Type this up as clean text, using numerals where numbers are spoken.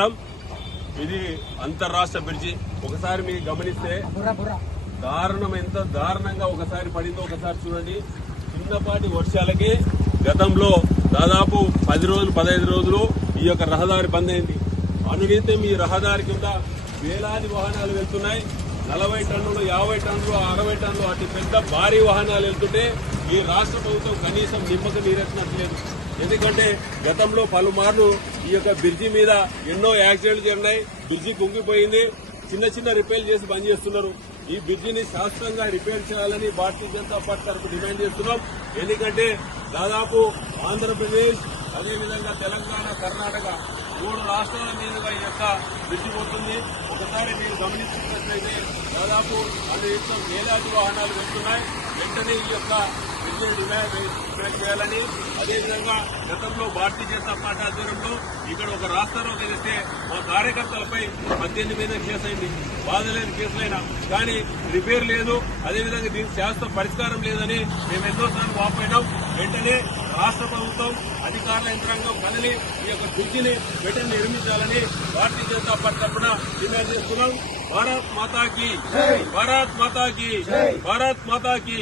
నమస్కారం. ఇది అంతర్రాష్ట్ర బ్రిడ్జి. ఒకసారి మీరు గమనిస్తే దారుణం ఎంత దారుణంగా ఒకసారి పడిందో ఒకసారి చూడండి. చిన్నపాటి వర్షాలకి గతంలో దాదాపు 10 రోజులు 15 రోజులు ఈ యొక్క రహదారి బంద్ అయింది. అనునిత్యం ఈ రహదారి కింద వేలాది వాహనాలు వెళ్తున్నాయి. 40 టన్నులు 50 టన్నులు 60 టన్నులు అతి పెద్ద భారీ వాహనాలు వెళ్తుంటే ఈ రాష్ట్ర ప్రభుత్వం కనీసం నిమ్మక నీరెత్తినట్లేదు. ఎందుకంటే గతంలో పలుమార్లు ఈ యొక్క బ్రిడ్జి మీద ఎన్నో యాక్సిడెంట్లు జరిగినాయి. బ్రిడ్జి కుంగిపోయింది. చిన్న చిన్న రిపేర్లు చేసి బంద్ చేస్తున్నారు. ఈ బ్రిడ్జిని శాస్త్రంగా రిపేర్ చేయాలని భారతీయ జనతా పార్టీ తరఫు డిమాండ్ చేస్తున్నాం. ఎందుకంటే దాదాపు ఆంధ్రప్రదేశ్, అదేవిధంగా తెలంగాణ, కర్ణాటక 3 రాష్ట్రాల మీదుగా ఈ యొక్క బ్రిడ్జి పోతుంది. ఒకసారి మీరు గమనించినట్లయితే దాదాపు అనునిత్యం వేలాది వాహనాలు వెళ్తున్నాయి. వెంటనే ఈ యొక్క బ్రిడ్జిని డిమాండ్ చేయాలని, అదేవిధంగా గతంలో భారతీయ జనతా పార్టీ ఆధ్వర్యంలో ఇక్కడ ఒక రాస్తారోకో చేస్తే మా కార్యకర్తలపై 18 మీద కేసు అయింది. బాధలేని కేసులైనా కానీ రిపేర్ లేదు, అదేవిధంగా దీనికి శాశ్వత పరిష్కారం లేదని మేము ఎన్నోసార్లు వాపోయినాం. వెంటనే రాష్ట్ర ప్రభుత్వం అధికారుల యంత్రాంగం కదిలి ఈ యొక్క బ్రిడ్జిని వెంటనే నిర్మించాలని భారతీయ జనతా పార్టీ తరఫున డిమాండ్ చేస్తున్నాం. భారత్ మాతాకి, భారత్ మాతాకి, భారత్ మాతాకి.